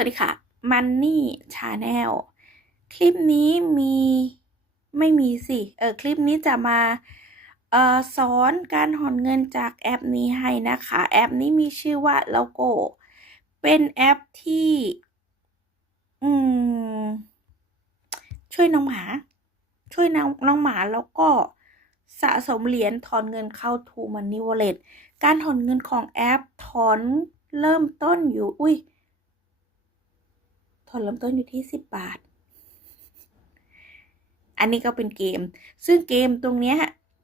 วัสดีค่ะ Money Channel คลิปนี้มีไม่มีสิ เออคลิปนี้จะมาเอ่อสอนการถอนเงินจากแอปนี้ให้นะคะ แอปนี้มีชื่อว่า Logo เป็นแอปที่ อืม ช่วยน้องหมา ช่วยน้องน้องหมาแล้วก็สะสมเหรียญถอนเงินเข้า To Money Wallet การถอนเงินของแอปถอนเริ่มต้นอยู่ อุ้ย ถอนเริ่มต้นอยู่ที่สิบบาท อันนี้ก็เป็นเกม ซึ่งเกมตรงเนี้ย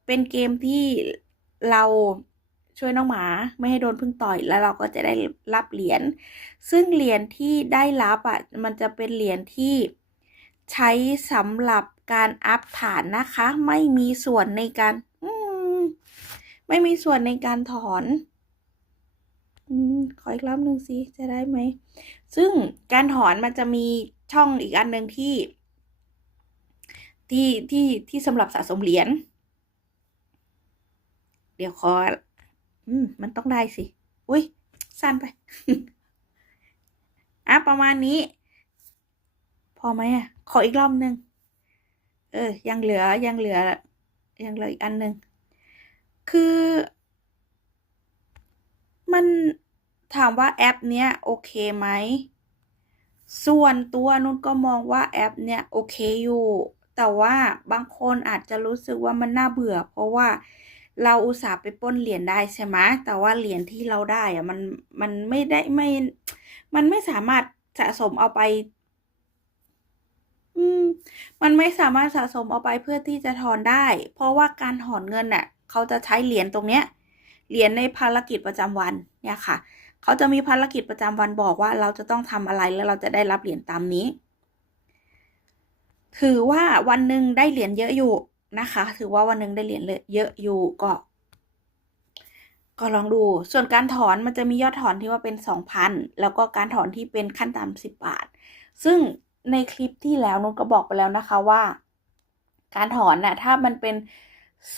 เป็นเกมที่เราช่วยน้องหมาไม่ให้โดนพึ่งต่อยแล้วเราก็จะได้รับเหรียญ ซึ่งเหรียญที่ได้รับอะมันจะเป็นเหรียญที่ใช้สำหรับการอัพฐานนะคะ ไม่มีส่วนในการไม่มีส่วนในการถอน ขออีกรอบหนึ่งสิจะได้ไหม ซึ่งการถอนมันจะมีช่องอีกอันหนึ่งที่ ที่ที่ที่สำหรับสะสมเหรียญ เดี๋ยวขอ อืม มันต้องได้สิ อุ้ย สั้นไป อะ ประมาณนี้ พอไหมอะ ขออีกรอบหนึ่งเออ ยังเหลือยังเหลือ ยังเหลืออีกอันหนึ่งคือ มันถามว่าแอปเนี้ยโอเคไหม ส่วนตัวนุ่นก็มองว่าแอปเนี้ยโอเคอยู่ แต่ว่าบางคนอาจจะรู้สึกว่ามันน่าเบื่อ เพราะว่าเราอุตส่าห์ไปป้นเหรียญได้ใช่ไหมแต่ว่าเหรียญที่เราได้อะมันมันไม่ได้ไม่ มันไม่สามารถสะสมเอาไป อืม มันไม่สามารถสะสมเอาไปเพื่อที่จะถอนได้ เพราะว่าการถอนเงินน่ะ เขาจะใช้เหรียญตรงเนี้ย เหรียญในภารกิจประจำวันเนี่ยค่ะ เขาจะมีภารกิจประจำวันบอกว่าเราจะต้องทำอะไรแล้วเราจะได้รับเหรียญตามนี้ ถือว่าวันหนึ่งได้เหรียญเยอะอยู่นะคะ ถือว่าวันหนึ่งได้เหรียญเยอะอยู่ก็ก็ลองดู ส่วนการถอนมันจะมียอดถอนที่ว่าเป็นสองพันแล้วก็การถอนที่เป็นขั้นต่ำสิบบาท ซึ่งในคลิปที่แล้วนุชก็บอกไปแล้วนะคะว่า การถอนน่ะถ้ามันเป็น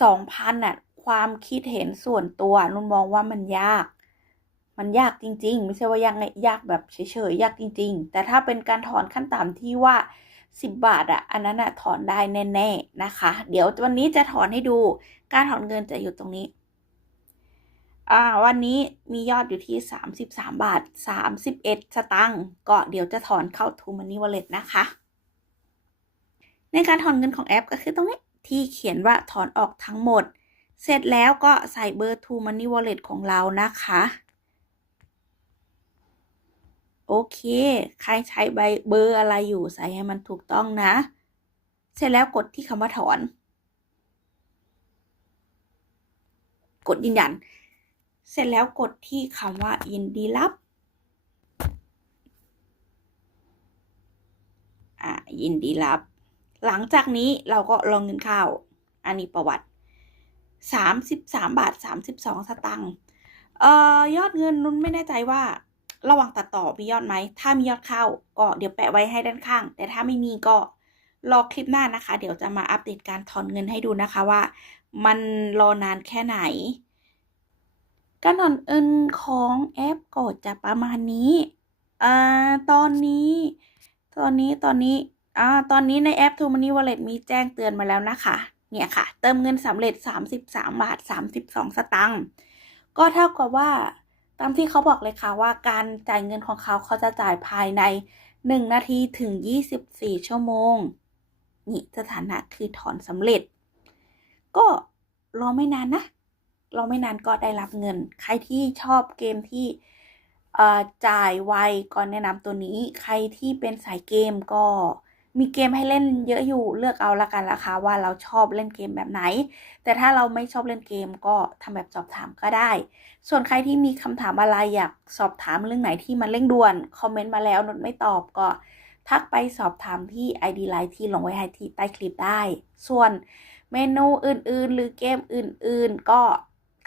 สองพันน่ะ ความคิดเห็นส่วนตัวนุชมองว่ามันยาก มันยากจริง ๆ ไม่ใช่ว่ายากไงยากแบบเฉยๆยากจริง ๆ แต่ถ้าเป็นการถอนขั้นต่ำที่ว่าสิบบาทอะอันนั้นอะถอนได้แน่ๆนะคะ เดี๋ยววันนี้จะถอนให้ดู การถอนเงินจะอยู่ตรงนี้อ่าวันนี้มียอดอยู่ที่สามสิบสามบาทสามสิบเอ็ดสตังค์ก็เดี๋ยวจะถอนเข้า To Money Wallet นะคะ ในการถอนเงินของแอปก็คือตรงนี้ที่เขียนว่าถอนออกทั้งหมด เสร็จแล้วก็ใส่เบอร์ To Money Wallet ของเรานะคะ โอเค ใครใช้ใบเบอร์อะไรอยู่ใส่ให้มันถูกต้องนะ เสร็จแล้วกดที่คำว่าถอน กดยืนยัน เสร็จแล้วกดที่คำว่ายินดีรับอ่ายินดีรับ หลังจากนี้เราก็ลงเงินเข้า อันนี้ประวัติ สามสิบสามบาทสามสิบสองสตังค์เอ่อยอดเงินนุ้นไม่แน่ใจว่า ระหว่างตัดต่อมียอดไหม ถ้ามียอดเข้าก็เดี๋ยวแปะไว้ให้ด้านข้าง แต่ถ้าไม่มีก็รอคลิปหน้านะคะ เดี๋ยวจะมาอัปเดตการถอนเงินให้ดูนะคะว่า มันรอนานแค่ไหน การถอนเงินของแอปก็จะประมาณนี้อ่าตอนนี้ ตอนนี้ตอนนี้อ่าตอนนี้ในแอป To Money Wallet มีแจ้งเตือนมาแล้วนะคะ เนี่ยค่ะ เติมเงินสำเร็จ 33 บาท 32 สตังค์ก็เท่ากับว่าตามที่เขาบอกเลยค่ะว่าการจ่ายเงินของเขาเขาจะจ่ายภายใน 1 นาทีถึง 24 ชั่วโมง นี่สถานะคือถอนสำเร็จ ก็รอไม่นานนะ รอไม่นานก็ได้รับเงิน ใครที่ชอบเกมที่จ่ายไวก็แนะนำตัวนี้ ใครที่เป็นสายเกมก็ มีเกมให้เล่นเยอะอยู่เลือกเอาละกันละคะว่าเราชอบเล่นเกมแบบไหน แต่ถ้าเราไม่ชอบเล่นเกมก็ทำแบบสอบถามก็ได้ ส่วนใครที่มีคำถามอะไรอยากสอบถามเรื่องไหนที่มันเร่งด่วนคอมเมนต์มาแล้วนนไม่ตอบก็ ทักไปสอบถามที่ ID Line ที่ลงไว้ให้ที่ใต้คลิปได้ ส่วนเมนูอื่นๆ หรือเกมอื่น ๆ ก็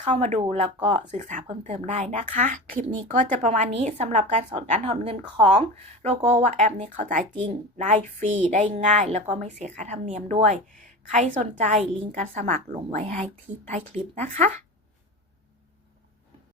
เข้ามาดูแล้วก็ศึกษาเพิ่มเติมได้นะคะ คลิปนี้ก็จะประมาณนี้สำหรับการสอนการถอนเงินของโลโก้ว่าแอปนี้เข้าใจจริง ได้ฟรี ได้ง่าย แล้วก็ไม่เสียค่าธรรมเนียมด้วย ใครสนใจลิงก์การสมัครลงไว้ให้ที่ใต้คลิปนะคะ